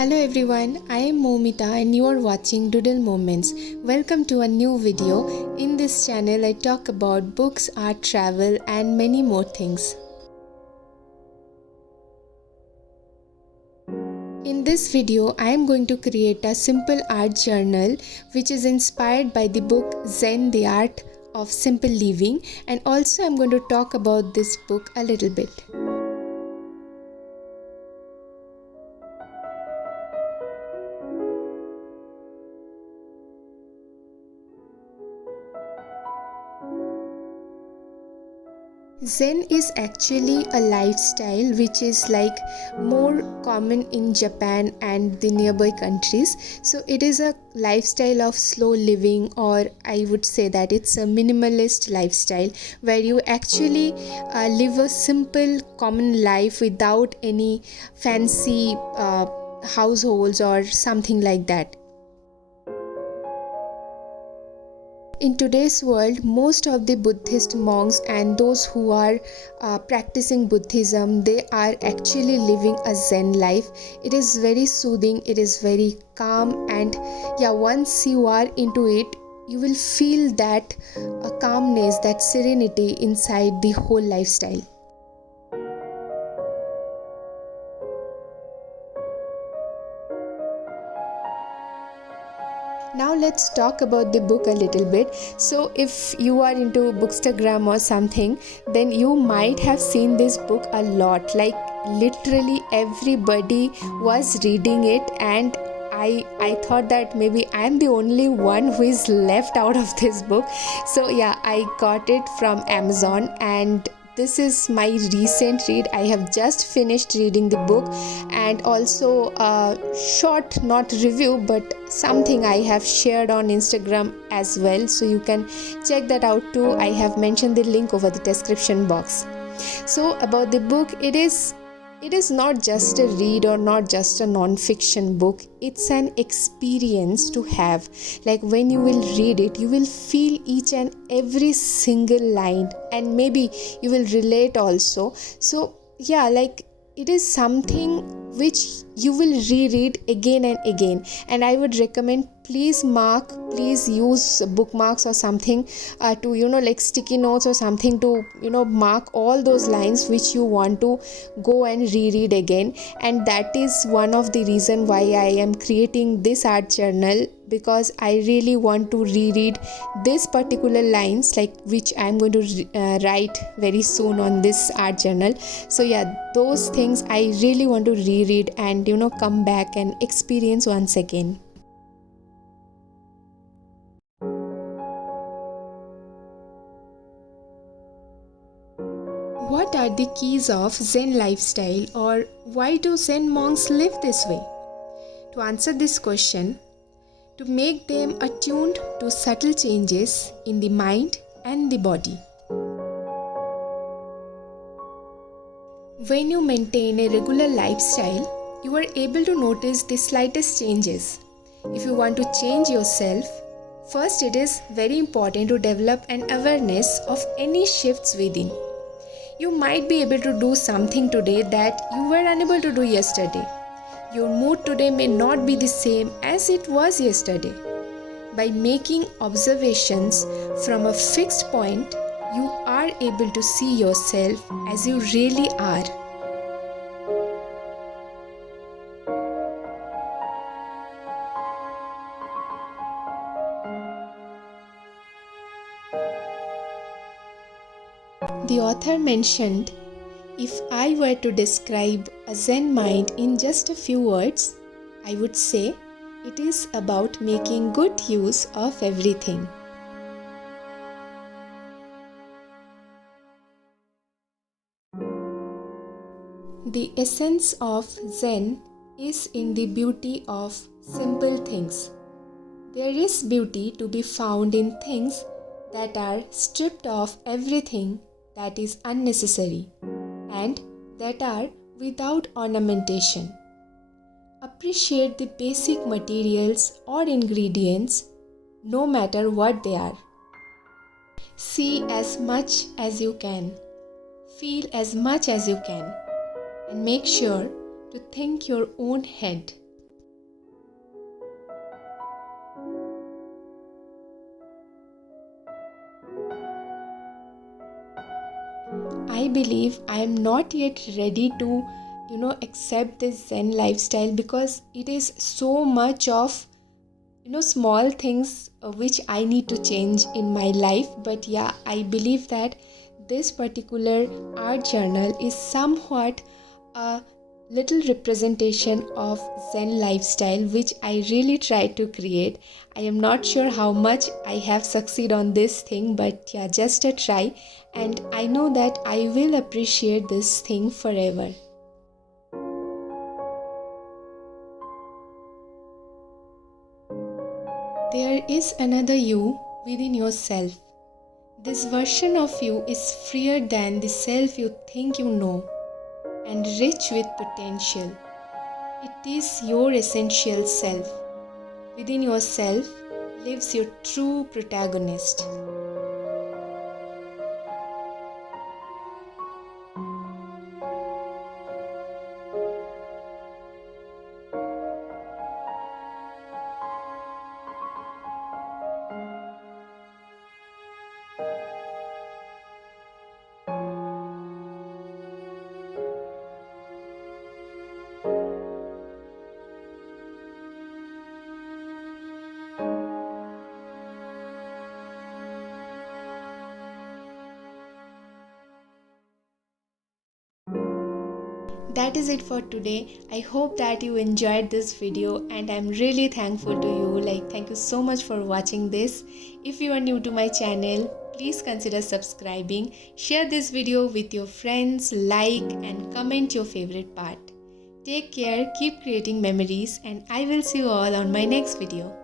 Hello everyone, I am Momita and you are watching Doodle Moments. Welcome to a new video. In this channel I talk about books, art, travel and many more things. In this video I am going to create a simple art journal which is inspired by the book Zen, the Art of Simple Living, and also I am going to talk about this book a little bit. Zen is actually a lifestyle which is like more common in Japan and the nearby countries. So it is a lifestyle of slow living, or I would say that it's a minimalist lifestyle where you actually live a simple common life without any fancy households or something like that. In today's world, most of the Buddhist monks and those who are practicing Buddhism, they are actually living a Zen life. It is very soothing, it is very calm, and once you are into it, you will feel that calmness, that serenity inside the whole lifestyle. Now let's talk about the book a little bit. So if you are into Bookstagram or something, then you might have seen this book a lot. Like literally everybody was reading it, and I thought that maybe I'm the only one who is left out of this book. So I got it from Amazon, and this is my recent read. I have just finished reading the book, and also a short, not review, but something I have shared on Instagram as well. So you can check that out too. I have mentioned the link over the description box. So about the book, it is not just a read or not just a non-fiction book. It's an experience to have. Like when you will read it, you will feel each and every single line, and maybe you will relate also. So it is something which you will reread again and again, and I would recommend please use bookmarks or something to like sticky notes or something to mark all those lines which you want to go and reread again. And that is one of the reason why I am creating this art journal, because I really want to reread this particular lines, like which I'm going to write very soon on this art journal. So those things I really want to reread and come back and experience once again. What are the keys of Zen lifestyle, or why do Zen monks live this way? To answer this question, to make them attuned to subtle changes in the mind and the body. When you maintain a regular lifestyle, you are able to notice the slightest changes. If you want to change yourself, first it is very important to develop an awareness of any shifts within. You might be able to do something today that you were unable to do yesterday. Your mood today may not be the same as it was yesterday. By making observations from a fixed point, you are able to see yourself as you really are. The author mentioned, if I were to describe a Zen mind in just a few words, I would say it is about making good use of everything. The essence of Zen is in the beauty of simple things. There is beauty to be found in things that are stripped of everything that is unnecessary and that are without ornamentation. Appreciate the basic materials or ingredients, no matter what they are. See as much as you can, feel as much as you can, and make sure to think your own head. I believe I am not yet ready to, accept this Zen lifestyle, because it is so much of, small things which I need to change in my life. But yeah, I believe that this particular art journal is somewhat a little representation of Zen lifestyle which I really try to create. I am not sure how much I have succeed on this thing, but yeah, just a try, and I know that I will appreciate this thing forever. There is another you within yourself. This version of you is freer than the self you think you know, and rich with potential. It is your essential self. Within yourself lives your true protagonist. That is it for today. I hope that you enjoyed this video, and I'm really thankful to you. Thank you so much for watching this. If you are new to my channel, please consider subscribing. Share this video with your friends, like and comment your favorite part. Take care, keep creating memories, and I will see you all on my next video.